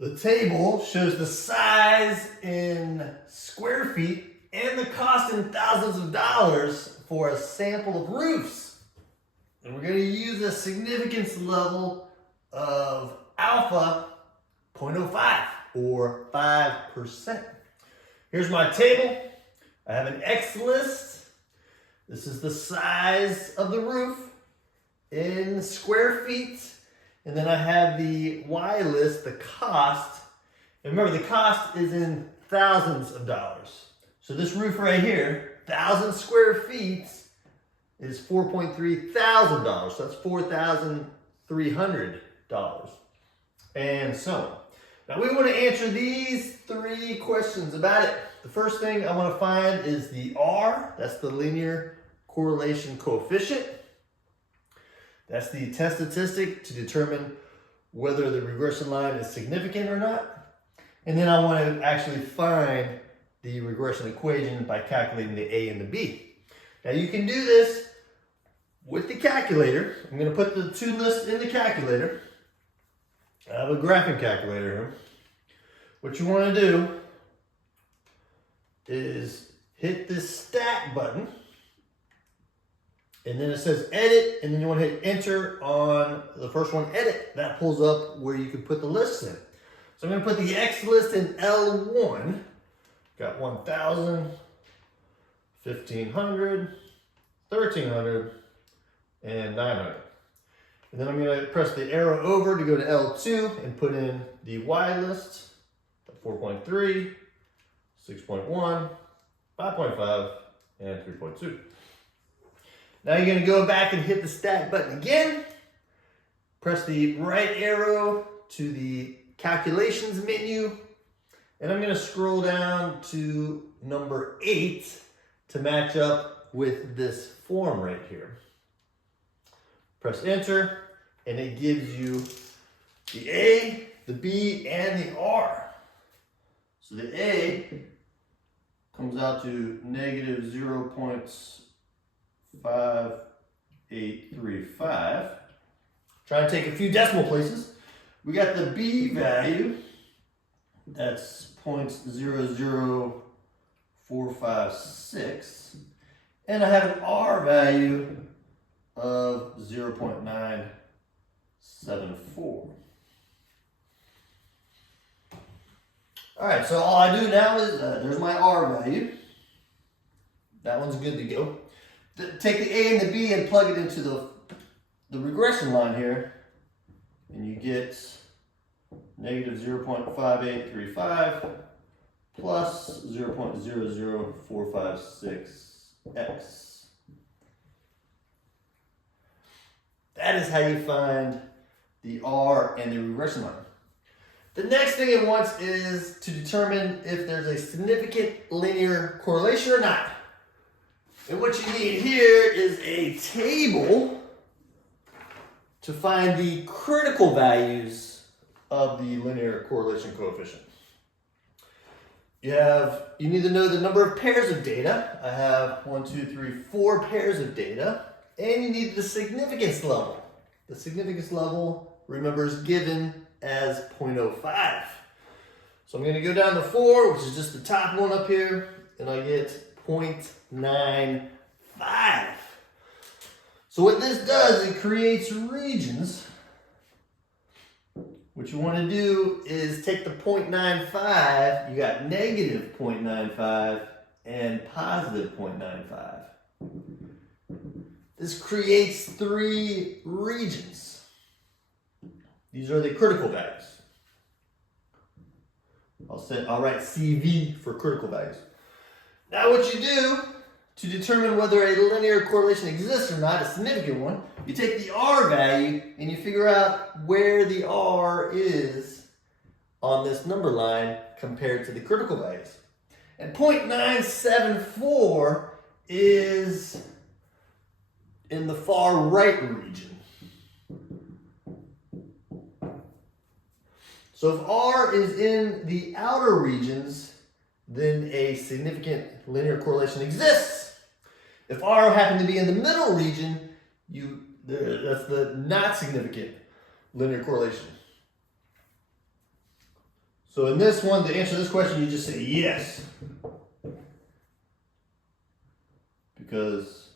The table shows the size in square feet and the cost in thousands of dollars for a sample of roofs. And we're going to use a significance level of alpha 0.05 or 5%. Here's my table. I have an X list. This is the size of the roof in square feet. And then I have the Y list, the cost. And remember, the cost is in thousands of dollars. So this roof right here, 1,000 square feet, is $4.3 thousand. So that's $4,300. And so on. Now we want to answer these three questions about it. The first thing I want to find is the R. That's the linear correlation coefficient. That's the test statistic to determine whether the regression line is significant or not. And then I want to actually find the regression equation by calculating the A and the B. Now you can do this with the calculator. I'm going to put the two lists in the calculator. I have a graphing calculator here. What you want to do is hit this stat button. And then it says edit, and then you want to hit enter on the first one, edit. That pulls up where you can put the lists in. So I'm going to put the X list in L1. Got 1,000, 1,500, 1,300, and 900. And then I'm going to press the arrow over to go to L2 and put in the Y list, 4.3, 6.1, 5.5, and 3.2. Now you're going to go back and hit the stat button again. Press the right arrow to the calculations menu. And I'm going to scroll down to number 8 to match up with this form right here. Press enter, and it gives you the A, the B, and the R. So the A comes out to negative 0.5835. Try to take a few decimal places. We got the B value. That's 0.00456. And I have an R value of 0.974. All right, so all I do now is, there's my R value. That one's good to go. Take the A and the B and plug it into the regression line here, and you get negative 0.5835 plus 0.00456x. That is how you find the R and the regression line. The next thing it wants is to determine if there's a significant linear correlation or not. And what you need here is a table to find the critical values of the linear correlation coefficient. You need to know the number of pairs of data. I have 1, 2, 3, 4 pairs of data. And you need the significance level. The significance level, remember, is given as 0.05. So I'm going to go down to 4, which is just the top one up here, and I get 0.95. So what this does, it creates regions. What you want to do is take the 0.95, you got negative 0.95 and positive 0.95. This creates 3 regions. These are the critical values. I'll write CV for critical values. Now what you do to determine whether a linear correlation exists or not, a significant one, you take the R value and you figure out where the R is on this number line compared to the critical values. And 0.974 is in the far right region. So if R is in the outer regions, then a significant linear correlation exists. If R happened to be in the middle region, that's the not significant linear correlation. So in this one, to answer this question, you just say yes. Because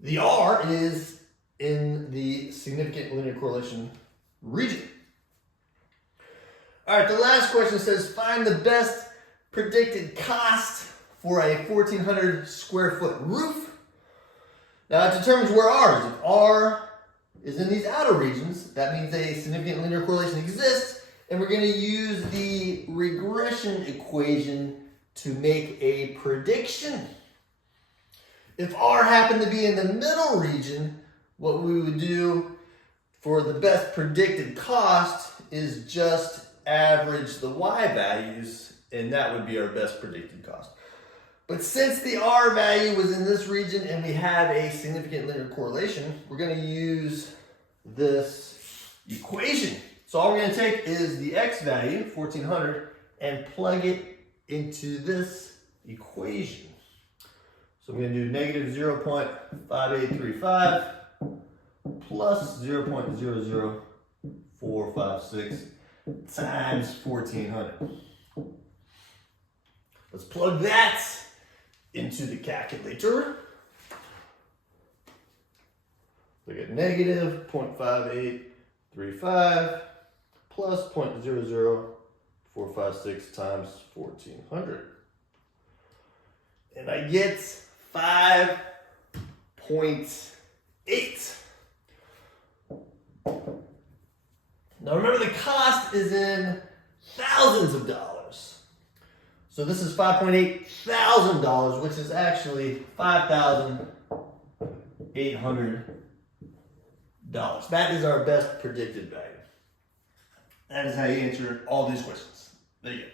the R is in the significant linear correlation region. All right, the last question says, find the best predicted cost for a 1,400 square foot roof. Now it determines where R is. If R is in these outer regions, that means a significant linear correlation exists, and we're going to use the regression equation to make a prediction. If R happened to be in the middle region, what we would do for the best predicted cost is just average the Y values, and that would be our best predicted cost. But since the R value was in this region and we have a significant linear correlation, we're going to use this equation. So all we're going to take is the X value, 1,400, and plug it into this equation. So I'm going to do negative 0.5835 plus 0.00456 times 1,400. Let's plug that into the calculator. We get negative 0.5835 plus 0.00456 times 1,400. And I get 5.8. Now remember, the cost is in thousands of dollars. So this is $5,800, which is actually $5,800. That is our best predicted value. That is how you answer all these questions. There you go.